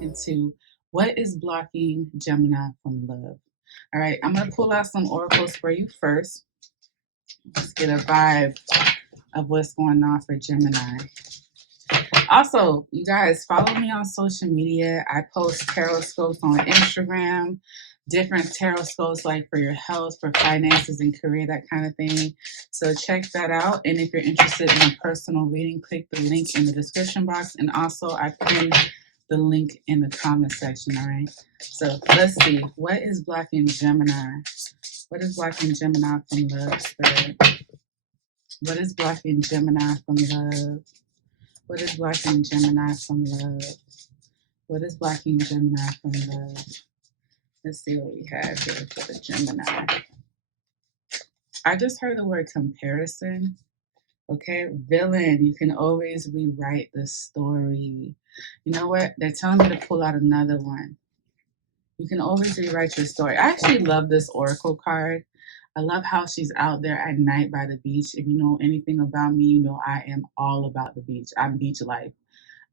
into what is blocking Gemini from love. All right, I'm going to pull out some oracles for you first. Let's get a vibe of what's going on for Gemini. Also, you guys, follow me on social media. I post tarot scopes on Instagram, different tarot scopes like for your health, for finances and career, that kind of thing. So check that out. And if you're interested in a personal reading, click the link in the description box. And also, I pinned the link in the comment section, all right? So let's see. What is blocking Gemini? What is blocking Gemini from love, Spirit? What is blocking Gemini from love? What is blocking Gemini from love? What is blocking Gemini from love? Let's see what we have here for the Gemini. I just heard the word comparison. Okay, villain, you can always rewrite the story. You know what? They're telling me to pull out another one. You can always rewrite your story. I actually love this oracle card. I love how she's out there at night by the beach. If you know anything about me, you know I am all about the beach. I'm beach life.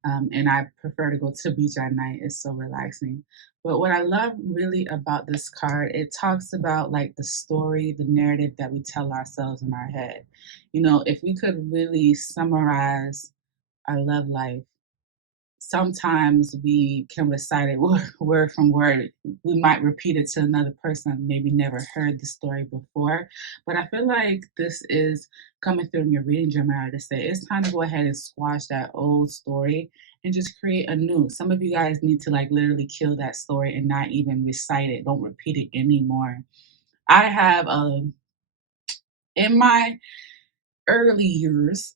And I prefer to go to the beach at night. It's so relaxing. But what I love really about this card, it talks about like the story, the narrative that we tell ourselves in our head. You know, if we could really summarize our love life, sometimes we can recite it word from word. We might repeat it to another person, maybe never heard the story before. But I feel like this is coming through in your reading, Gemini, to say it's time to go ahead and squash that old story and just create a new. Some of you guys need to like literally kill that story and not even recite it. Don't repeat it anymore. I have in my early years,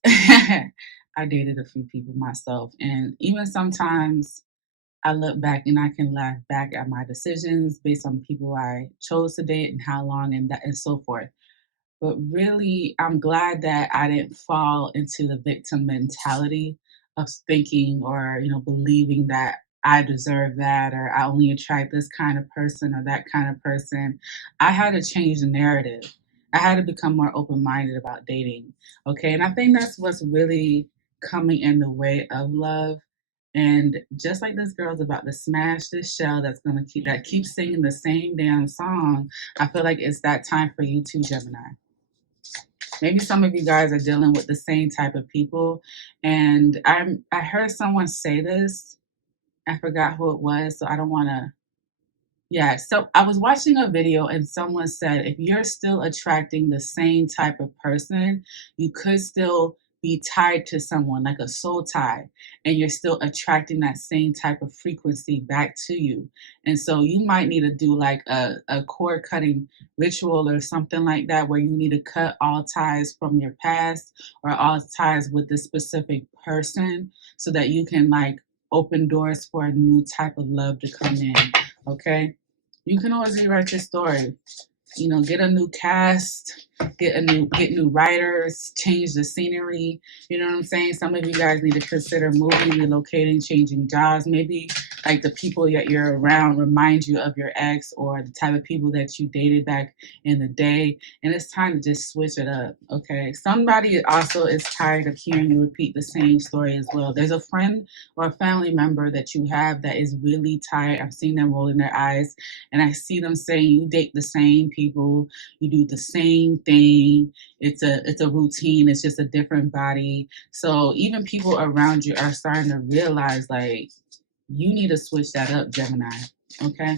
I dated a few people myself, and even sometimes I look back and I can laugh back at my decisions based on the people I chose to date and how long and that and so forth. But really, I'm glad that I didn't fall into the victim mentality of thinking or believing that I deserve that or I only attract this kind of person or that kind of person. I had to change the narrative. I had to become more open-minded about dating. Okay, and I think that's what's really coming in the way of love. And just like this girl's about to smash this shell that keeps singing the same damn song, I feel like it's that time for you too, Gemini. Maybe some of you guys are dealing with the same type of people. And I heard someone say this. I forgot who it was, so I don't want to. Yeah, so I was watching a video and someone said if you're still attracting the same type of person, you could still be tied to someone like a soul tie, and you're still attracting that same type of frequency back to you. And so you might need to do like a cord cutting ritual or something like that, where you need to cut all ties from your past or all ties with this specific person so that you can like open doors for a new type of love to come in. Okay? You can always rewrite your story. Get a new cast, get new writers, change the scenery. You know what I'm saying? Some of you guys need to consider moving, relocating, changing jobs. Maybe like the people that you're around remind you of your ex or the type of people that you dated back in the day. And it's time to just switch it up. Okay. Somebody also is tired of hearing you repeat the same story as well. There's a friend or a family member that you have that is really tired. I've seen them rolling their eyes and I see them saying you date the same people, you do the same thing. It's a routine. It's just a different body. So even people around you are starting to realize like you need to switch that up, Gemini. Okay.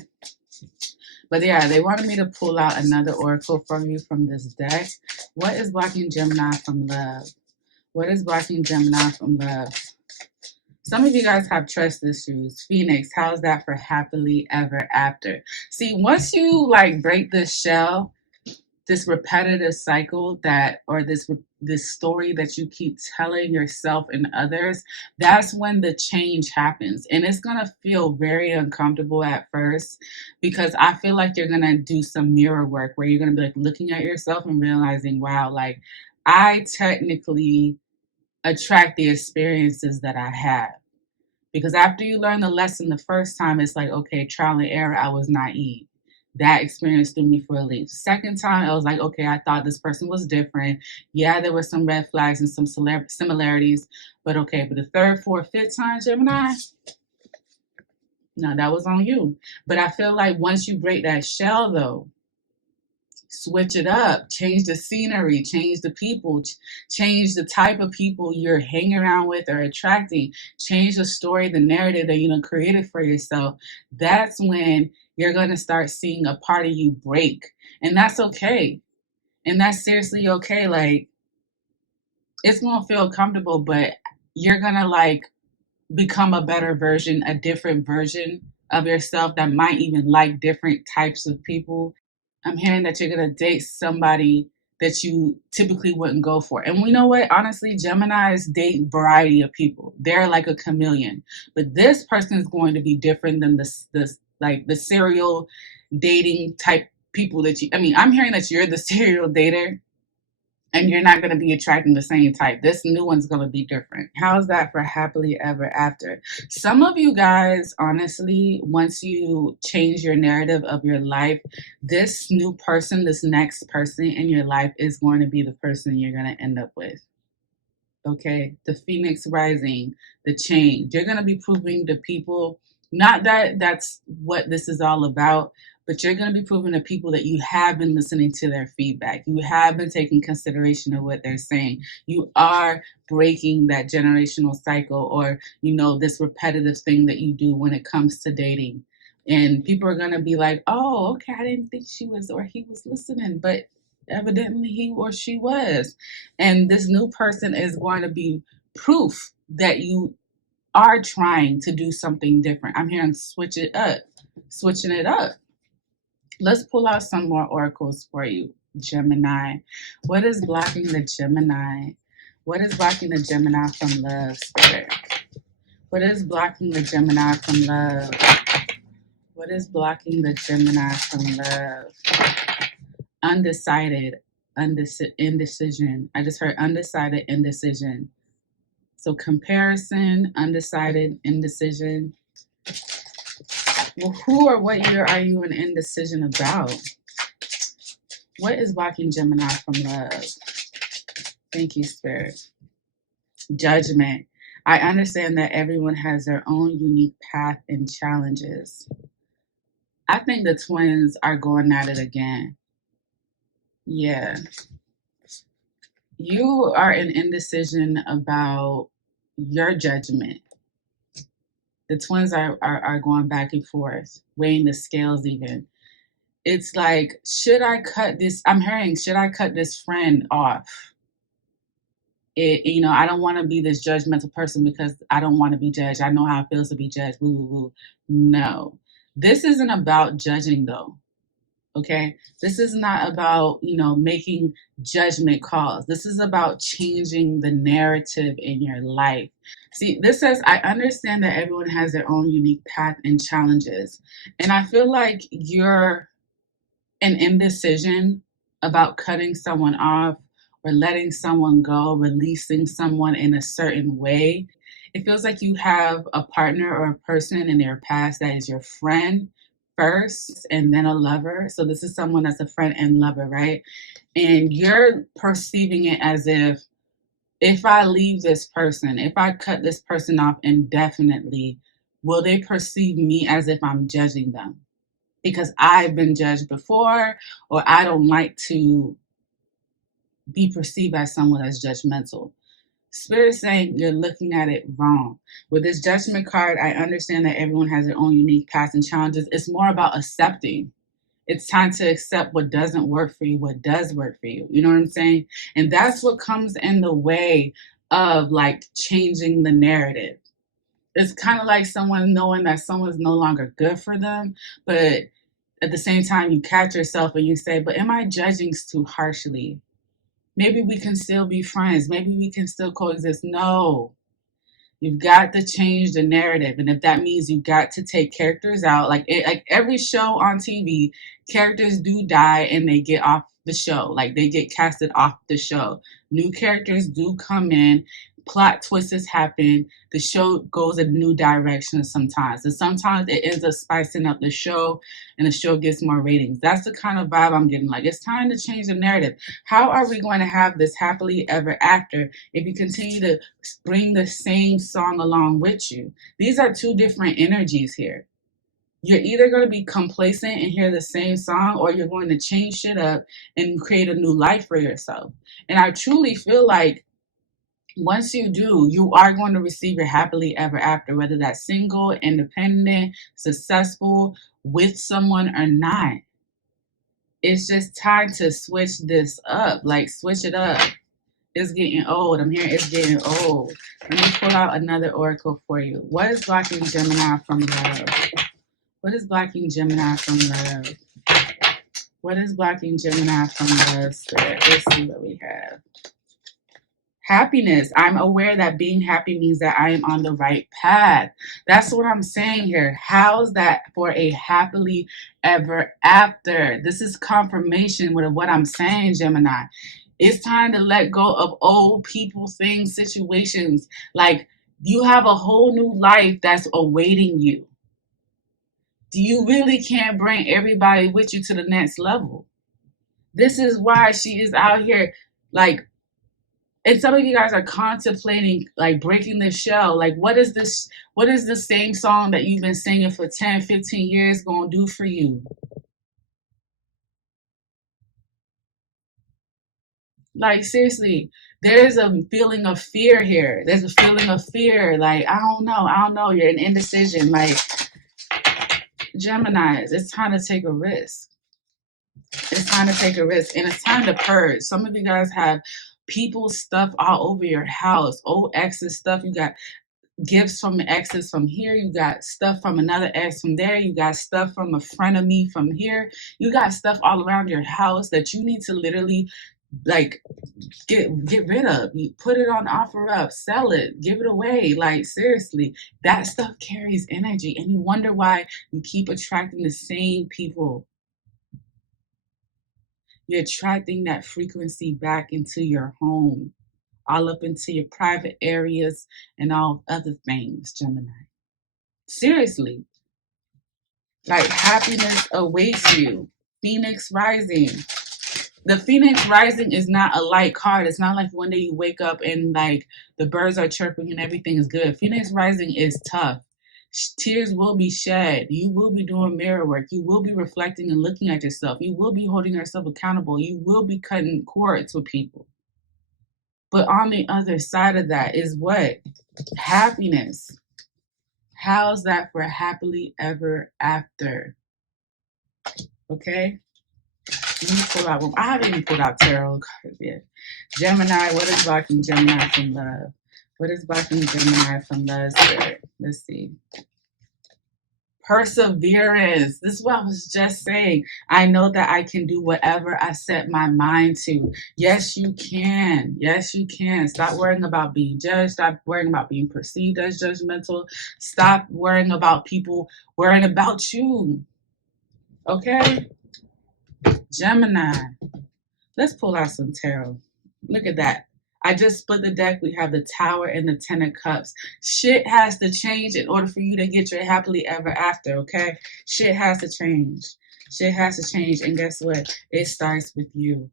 But yeah, they wanted me to pull out another oracle from you from this deck. What is blocking Gemini from love? What is blocking Gemini from love? Some of you guys have trust issues. Phoenix, how's that for happily ever after? See, once you like break this shell, this repetitive cycle this story that you keep telling yourself and others, that's when the change happens. And it's going to feel very uncomfortable at first because I feel like you're going to do some mirror work where you're going to be like looking at yourself and realizing, wow, like I technically attract the experiences that I have. Because after you learn the lesson the first time, it's like, okay, trial and error, I was naive. That experience threw me for a leap. Second time, I was like, okay, I thought this person was different. Yeah, there were some red flags and some similarities, but okay. But the third, fourth, fifth time, Gemini, No, that was on you. But I feel like once you break that shell, though, switch it up, change the scenery, change the people, change the type of people you're hanging around with or attracting, change the story, the narrative that you done created for yourself. That's when you're going to start seeing a part of you break. And that's okay. And that's seriously okay. Like, it's going to feel comfortable, but you're going to like become a better version, a different version of yourself that might even like different types of people. I'm hearing that you're going to date somebody that you typically wouldn't go for. And we know what? Honestly, Geminis date variety of people. They're like a chameleon. But this person is going to be different than this like the serial dating type people that you, I mean, I'm hearing that you're the serial dater and you're not going to be attracting the same type. This new one's going to be different. How's that for happily ever after? Some of you guys, honestly, once you change your narrative of your life, this new person, this next person in your life is going to be the person you're going to end up with. Okay, the Phoenix rising, the change. You're going to be proving to people, not that that's what this is all about, but you're going to be proving to people that you have been listening to their feedback. You have been taking consideration of what they're saying. You are breaking that generational cycle or, you know, this repetitive thing that you do when it comes to dating. And people are going to be like, oh, okay, I didn't think she was or he was listening, but evidently he or she was. And this new person is going to be proof that you are trying to do something different. I'm hearing switch it up, switching it up. Let's pull out some more oracles for you, Gemini. What is blocking the Gemini? What is blocking the Gemini from love, Spirit? What is blocking the Gemini from love? What is blocking the Gemini from love? Undecided, indecision. I just heard undecided, indecision. So comparison, undecided, indecision. Well, who or what year are you in indecision about? What is blocking Gemini from love? Thank you, Spirit. Judgment. I understand that everyone has their own unique path and challenges. I think the twins are going at it again. Yeah. You are in indecision about your judgment. The twins are going back and forth, weighing the scales even. It's like, should I cut this? I'm hearing, should I cut this friend off? You know, I don't want to be this judgmental person because I don't want to be judged. I know how it feels to be judged. Woo, woo, woo. No, this isn't about judging though. Okay, this is not about, you know, making judgment calls. This is about changing the narrative in your life. See, this says, I understand that everyone has their own unique path and challenges. And I feel like you're an indecision about cutting someone off or letting someone go, releasing someone in a certain way. It feels like you have a partner or a person in their past that is your friend first and then a lover. So this is someone that's a friend and lover, right? And you're perceiving it as if I leave this person, if I cut this person off indefinitely, will they perceive me as if I'm judging them? Because I've been judged before, or I don't like to be perceived as someone that's judgmental. Spirit saying you're looking at it wrong. With this judgment card, I understand that everyone has their own unique paths and challenges. It's more about accepting. It's time to accept what doesn't work for you, what does work for you. You know what I'm saying? And that's what comes in the way of like changing the narrative. It's kind of like someone knowing that someone's no longer good for them, but at the same time, you catch yourself and you say, but am I judging too harshly? Maybe we can still be friends. Maybe we can still coexist. No, you've got to change the narrative. And if that means you got to take characters out, like every show on TV, characters do die and they get off the show. Like they get casted off the show. New characters do come in. Plot twists happen. The show goes a new direction sometimes. And sometimes it ends up spicing up the show and the show gets more ratings. That's the kind of vibe I'm getting. Like, it's time to change the narrative. How are we going to have this happily ever after if you continue to bring the same song along with you? These are two different energies here. You're either going to be complacent and hear the same song, or you're going to change shit up and create a new life for yourself. And I truly feel like once you do, you are going to receive your happily ever after, whether that's single, independent, successful, with someone or not. It's just time to switch this up. Like, switch it up. It's getting old. I'm hearing it's getting old. Let me pull out another oracle for you. What is blocking Gemini from love? What is blocking Gemini from love? What is blocking Gemini from love, Spirit? Let's see what we have. Happiness. I'm aware that being happy means that I am on the right path. That's what I'm saying here. How's that for a happily ever after? This is confirmation with what I'm saying, Gemini. It's time to let go of old people, things, situations. Like, you have a whole new life that's awaiting you. You really can't bring everybody with you to the next level. This is why she is out here, like, and some of you guys are contemplating like breaking the shell. Like, what is this? What is the same song that you've been singing for 10, 15 years gonna do for you? Like, seriously, there's a feeling of fear here. There's a feeling of fear. Like, I don't know. You're in indecision. Like, Geminis, it's time to take a risk. It's time to take a risk, and it's time to purge. Some of you guys have people's stuff all over your house, old exes stuff. You got gifts from exes from here. You got stuff from another ex from there. You got stuff from a friend of me from here. You got stuff all around your house that you need to literally like get rid of. You put it on OfferUp, sell it, give it away. Like, seriously, that stuff carries energy, and you wonder why you keep attracting the same people. You're attracting that frequency back into your home, all up into your private areas and all other things, Gemini. Seriously, like, happiness awaits you. Phoenix rising. The Phoenix rising is not a light card. It's not like one day you wake up and like the birds are chirping and everything is good. Phoenix rising is tough. Tears will be shed. You will be doing mirror work. You will be reflecting and looking at yourself. You will be holding yourself accountable. You will be cutting cords with people. But on the other side of that is what? Happiness. How's that for happily ever after? Okay? Let me pull out one. I haven't even pulled out tarot cards yet. Gemini, what is blocking Gemini from love? What is blocking Gemini from love, Spirit? Let's see. Perseverance. This is what I was just saying. I know that I can do whatever I set my mind to. Yes, you can. Yes, you can. Stop worrying about being judged. Stop worrying about being perceived as judgmental. Stop worrying about people worrying about you. Okay? Gemini. Let's pull out some tarot. Look at that. I just split the deck. We have the Tower and the Ten of Cups. Shit has to change in order for you to get your happily ever after, okay? Shit has to change. Shit has to change. And guess what? It starts with you,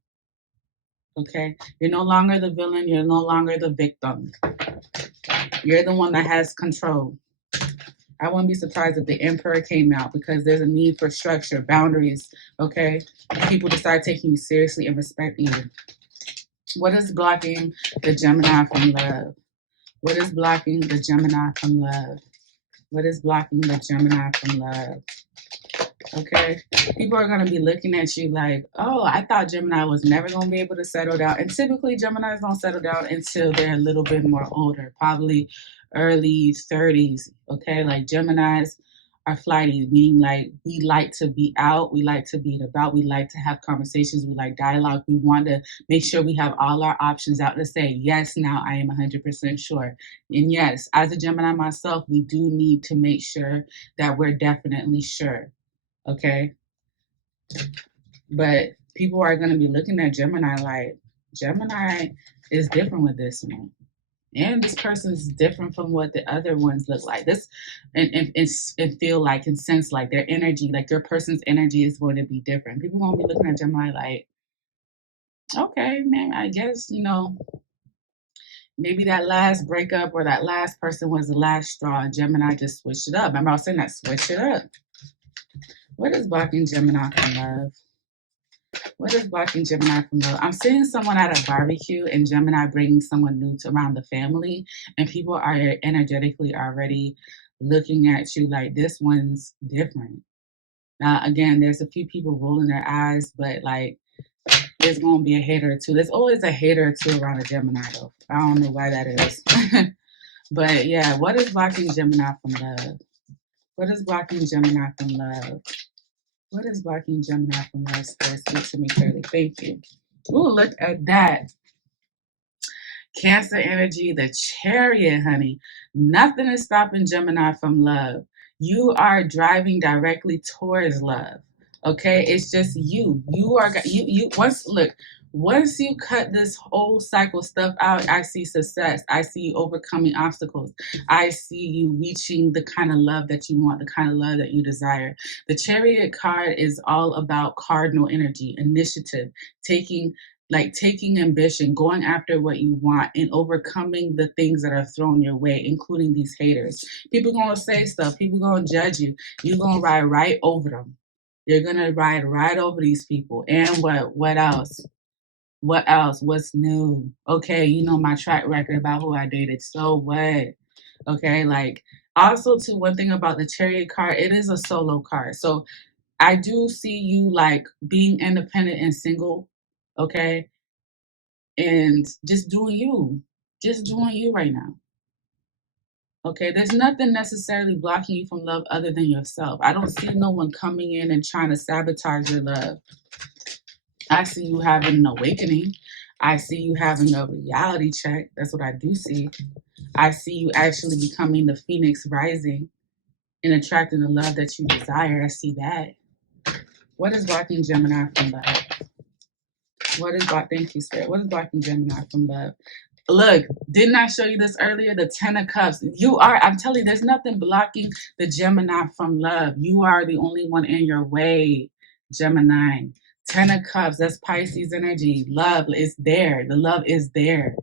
okay? You're no longer the villain. You're no longer the victim. You're the one that has control. I wouldn't be surprised if the Emperor came out, because there's a need for structure, boundaries, okay? People decide taking you seriously and respecting you. What is blocking the Gemini from love? What is blocking the Gemini from love? What is blocking the Gemini from love? Okay? People are going to be looking at you like, oh, I thought Gemini was never going to be able to settle down. And typically, Geminis don't settle down until they're a little bit more older, probably early 30s. Okay? Like, Geminis are flighty, meaning like we like to be out, we like to be about, we like to have conversations, we like dialogue. We want to make sure we have all our options out to say, yes, now I am 100% sure. And yes, as a Gemini myself, we do need to make sure that we're definitely sure. Okay? But people are going to be looking at Gemini like, Gemini is different with this one. And this person is different from what the other ones look like. This and feel like and sense like their energy, like your person's energy is going to be different. People won't be looking at Gemini like, okay, man, I guess, maybe that last breakup or that last person was the last straw and Gemini just switched it up. Remember I was saying that, switch it up. What is blocking Gemini from love? What is blocking Gemini from love? I'm seeing someone at a barbecue and Gemini bringing someone new to around the family, and people are energetically already looking at you like this one's different. Now, again, there's a few people rolling their eyes, but like there's going to be a hater or two. There's always a hater or two around a Gemini, though. I don't know why that is. But yeah, what is blocking Gemini from love? What is blocking Gemini from love? What is blocking Gemini from love? Spirit, speak to me clearly. Thank you. Ooh, look at that. Cancer energy, the Chariot, honey. Nothing is stopping Gemini from love. You are driving directly towards love. Okay, it's just you. You are once you cut this whole cycle stuff out, I see success. I see you overcoming obstacles. I see you reaching the kind of love that you want, the kind of love that you desire. The Chariot card is all about cardinal energy, initiative, taking ambition, going after what you want, and overcoming the things that are thrown your way, including these haters. People gonna say stuff. People gonna judge you. You're gonna ride right over them. You're gonna ride right over these people. And what? What else? What else? What's new? Okay, you know my track record about who I dated. So what? Okay, like also too, one thing about the Chariot card, it is a solo card. So I do see you like being independent and single. Okay, and just doing you right now. Okay, there's nothing necessarily blocking you from love other than yourself. I don't see no one coming in and trying to sabotage your love. I see you having an awakening. I see you having a reality check. That's what I do see. I see you actually becoming the phoenix rising and attracting the love that you desire. I see that. What is blocking Gemini from love? Thank you, Spirit. What is blocking Gemini from love? Look, didn't I show you this earlier? The 10 of Cups. I'm telling you, there's nothing blocking the Gemini from love. You are the only one in your way, Gemini. 10 of Cups, that's Pisces energy. Love is there. The love is there.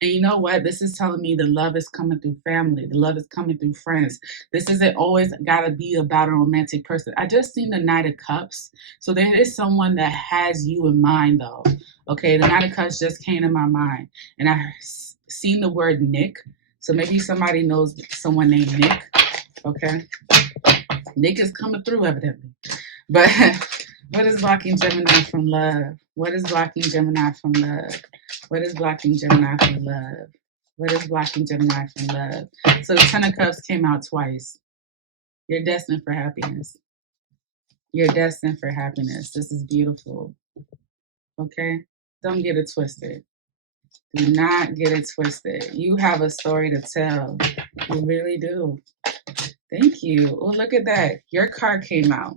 And you know what? This is telling me the love is coming through family. The love is coming through friends. This isn't always got to be about a romantic person. I just seen the Knight of Cups. So there is someone that has you in mind, though. Okay, the Knight of Cups just came to my mind. And I seen the word Nick. So maybe somebody knows someone named Nick. Okay. Nick is coming through, evidently. But what is blocking Gemini from love? What is blocking Gemini from love? What is blocking Gemini from love? What is blocking Gemini from love? So the 10 of Cups came out twice. You're destined for happiness. You're destined for happiness. This is beautiful. Okay? Don't get it twisted. Do not get it twisted. You have a story to tell. You really do. Thank you. Oh, look at that. Your card came out.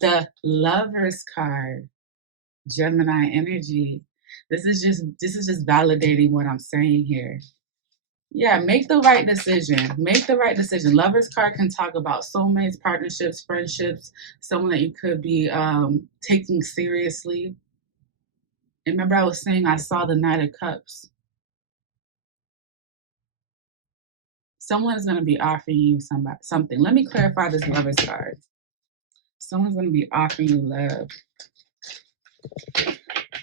The Lover's card. Gemini energy. This is just validating what I'm saying here. Yeah, make the right decision. Make the right decision. Lover's card can talk about soulmates, partnerships, friendships, someone that you could be taking seriously. And remember, I was saying I saw the Knight of Cups. Someone is going to be offering you something. Let me clarify this Lover's card. Someone's going to be offering you love.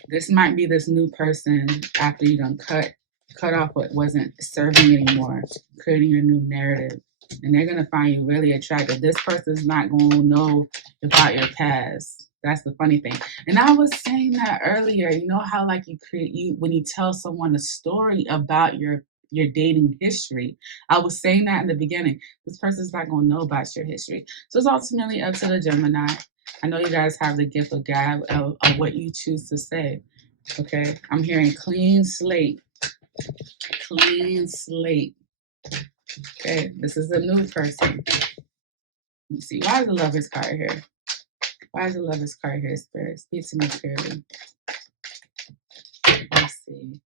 This might be this new person after you done cut off what wasn't serving anymore, creating your new narrative. And they're gonna find you really attractive. This person's not gonna know about your past. That's the funny thing. And I was saying that earlier. You know how like when you tell someone a story about your dating history. I was saying that in the beginning. This person's not gonna know about your history. So it's ultimately up to the Gemini. I know you guys have the gift of gab of what you choose to say. Okay, I'm hearing clean slate. Clean slate. Okay, this is a new person. Let me see. Why is the Lover's card here? Why is the Lover's card here, Spirit? Speak to me clearly. Let's see.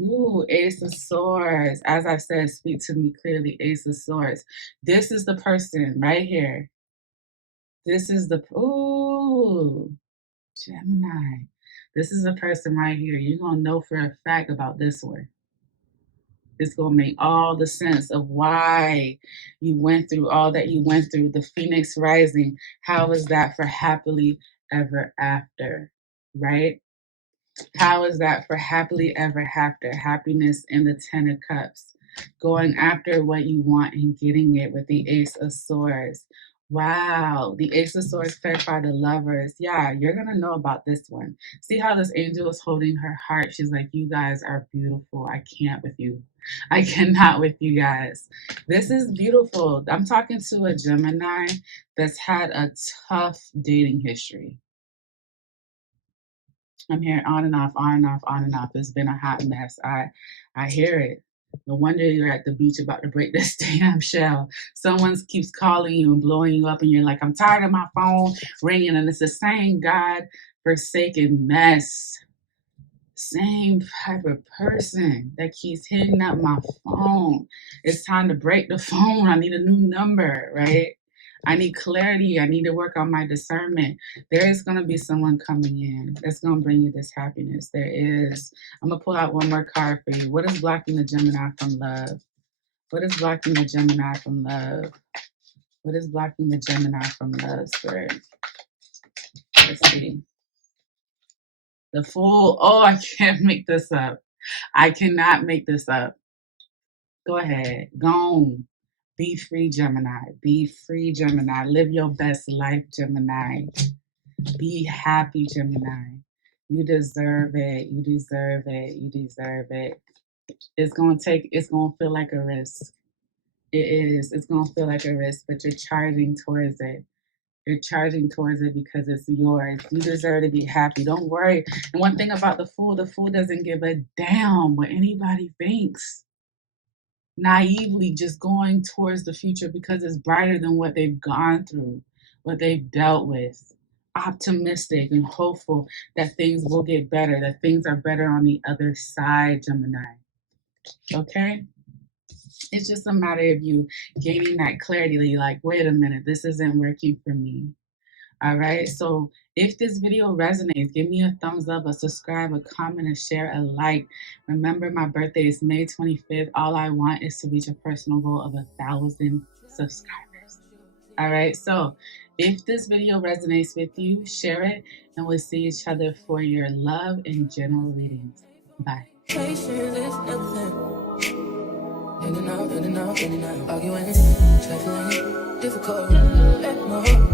Ooh, Ace of Swords. As I said, speak to me clearly, Ace of Swords. This is the person right here. This is the, ooh, Gemini. This is the person right here. You're going to know for a fact about this one. It's going to make all the sense of why you went through all that you went through. The Phoenix rising, how is that for happily ever after, right? How is that for happily ever after? Happiness in the 10 of Cups. Going after what you want and getting it with the Ace of Swords. Wow, the Ace of Swords clarified the Lovers. Yeah, you're going to know about this one. See how this angel is holding her heart? She's like, you guys are beautiful. I can't with you. I cannot with you guys. This is beautiful. I'm talking to a Gemini that's had a tough dating history. I'm hearing on and off, on and off, on and off. It's been a hot mess. I hear it. No wonder you're at the beach about to break this damn shell. Someone keeps calling you and blowing you up, and you're like, I'm tired of my phone ringing. And it's the same God-forsaken mess. Same type of person that keeps hitting up my phone. It's time to break the phone. I need a new number, right? I need clarity. I need to work on my discernment. There is going to be someone coming in that's going to bring you this happiness. There is. I'm going to pull out one more card for you. What is blocking the Gemini from love? What is blocking the Gemini from love? What is blocking the Gemini from love, Spirit? Let's see. The Fool. Oh, I can't make this up. I cannot make this up. Go ahead. Go on. Be free, Gemini. Be free, Gemini. Live your best life, Gemini. Be happy, Gemini. You deserve it. You deserve it. You deserve it. It's going to feel like a risk. It is. It's going to feel like a risk, but you're charging towards it. You're charging towards it because it's yours. You deserve to be happy. Don't worry. And one thing about the Fool doesn't give a damn what anybody thinks. Naively just going towards the future because it's brighter than what they've gone through, what they've dealt with. Optimistic and hopeful that things will get better, that things are better on the other side, Gemini. Okay? It's just a matter of you gaining that clarity, like, wait a minute, this isn't working for me. All right? So if this video resonates, give me a thumbs up, a subscribe, a comment, a share, a like. Remember, my birthday is May 25th. All I want is to reach a personal goal of 1,000 subscribers. All right? So if this video resonates with you, share it, and we'll see each other for your love and general readings. Bye. Patience is nothing. In and out, in and out, in and out. Arguing, trifling, difficult. Let more.